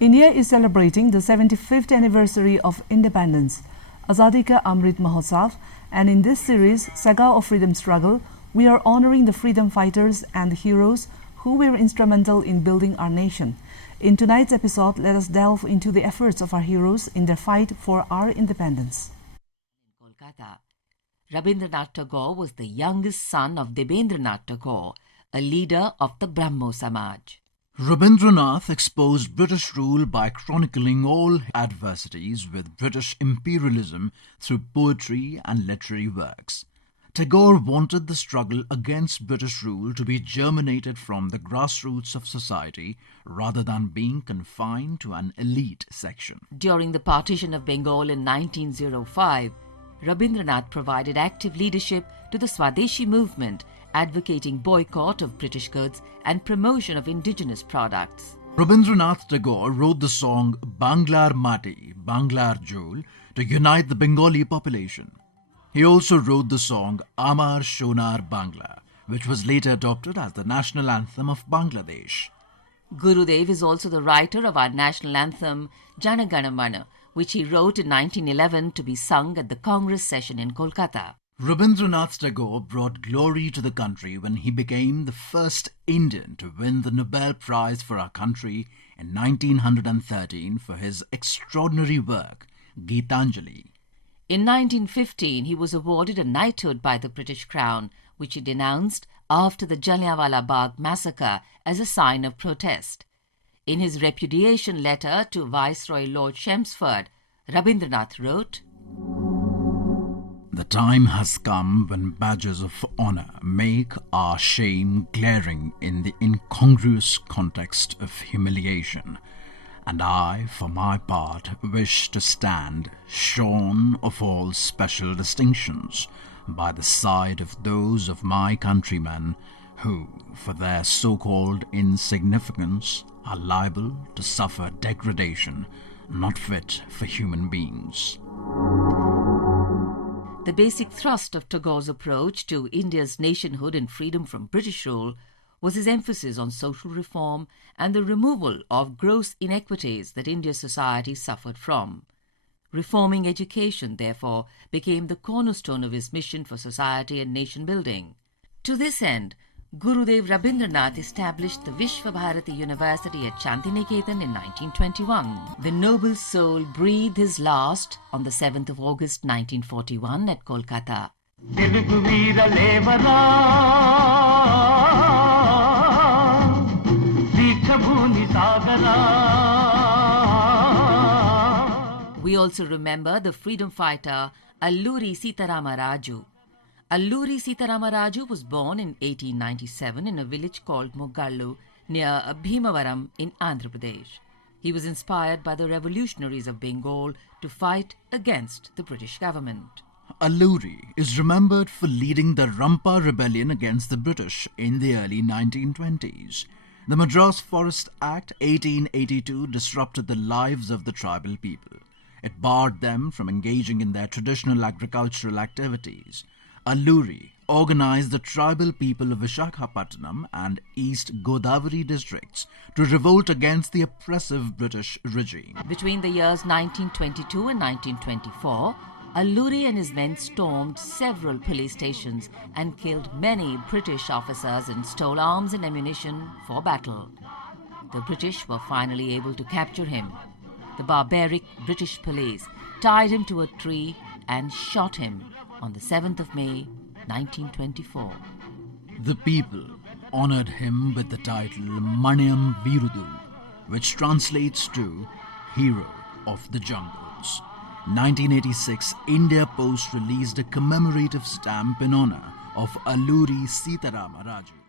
India is celebrating the 75th anniversary of independence, Azadi Ka Amrit Mahotsav, and in this series, Saga of Freedom Struggle, we are honoring the freedom fighters and the heroes who were instrumental in building our nation. In tonight's episode, let us delve into the efforts of our heroes in their fight for our independence. In Kolkata, Rabindranathtagore was the youngest son of Rabindranathtagore, a leader of the Brahmo Samaj. Rabindranath exposed British rule by chronicling all adversities with British imperialism through poetry and literary works. Tagore wanted the struggle against British rule to be germinated from the grassroots of society rather than being confined to an elite section. During the partition of Bengal in 1905, Rabindranath provided active leadership to the Swadeshi movement, advocating boycott of British goods and promotion of indigenous products. Rabindranath Tagore wrote the song Banglar Mati, Banglar Jol to unite the Bengali population. He also wrote the song Amar Shonar Bangla, which was later adopted as the national anthem of Bangladesh. Gurudev is also the writer of our national anthem Jana Gana Mana, which he wrote in 1911 to be sung at the Congress session in Kolkata. Rabindranath Tagore brought glory to the country when he became the first Indian to win the Nobel Prize for our country in 1913 for his extraordinary work, Geetanjali. In 1915, he was awarded a knighthood by the British Crown, which he denounced after the Jallianwala Bagh massacre as a sign of protest. In his repudiation letter to Viceroy Lord Chelmsford, Rabindranath wrote, "The time has come when badges of honor make our shame glaring in the incongruous context of humiliation, and I, for my part, wish to stand, shorn of all special distinctions, by the side of those of my countrymen who, for their so-called insignificance, are liable to suffer degradation not fit for human beings." The basic thrust of Tagore's approach to India's nationhood and freedom from British rule was his emphasis on social reform and the removal of gross inequities that India's society suffered from. Reforming education, therefore, became the cornerstone of his mission for society and nation building. To this end, Gurudev Rabindranath established the Vishwabharati University at Shantiniketan in 1921. The noble soul breathed his last on the 7th of August 1941 at Kolkata. We also remember the freedom fighter Alluri Sitarama Raju. Alluri Sitarama Raju was born in 1897 in a village called Mogallu near Bhimavaram in Andhra Pradesh. He was inspired by the revolutionaries of Bengal to fight against the British government. Alluri is remembered for leading the Rampa rebellion against the British in the early 1920s. The Madras Forest Act 1882 disrupted the lives of the tribal people. It barred them from engaging in their traditional agricultural activities. Alluri organized the tribal people of Visakhapatnam and East Godavari districts to revolt against the oppressive British regime. Between the years 1922 and 1924, Alluri and his men stormed several police stations and killed many British officers and stole arms and ammunition for battle. The British were finally able to capture him. The barbaric British police tied him to a tree and shot him on the 7th of May, 1924. The people honored him with the title Manyam Virudu, which translates to Hero of the Jungles. 1986, India Post released a commemorative stamp in honor of Alluri Sitarama Raju.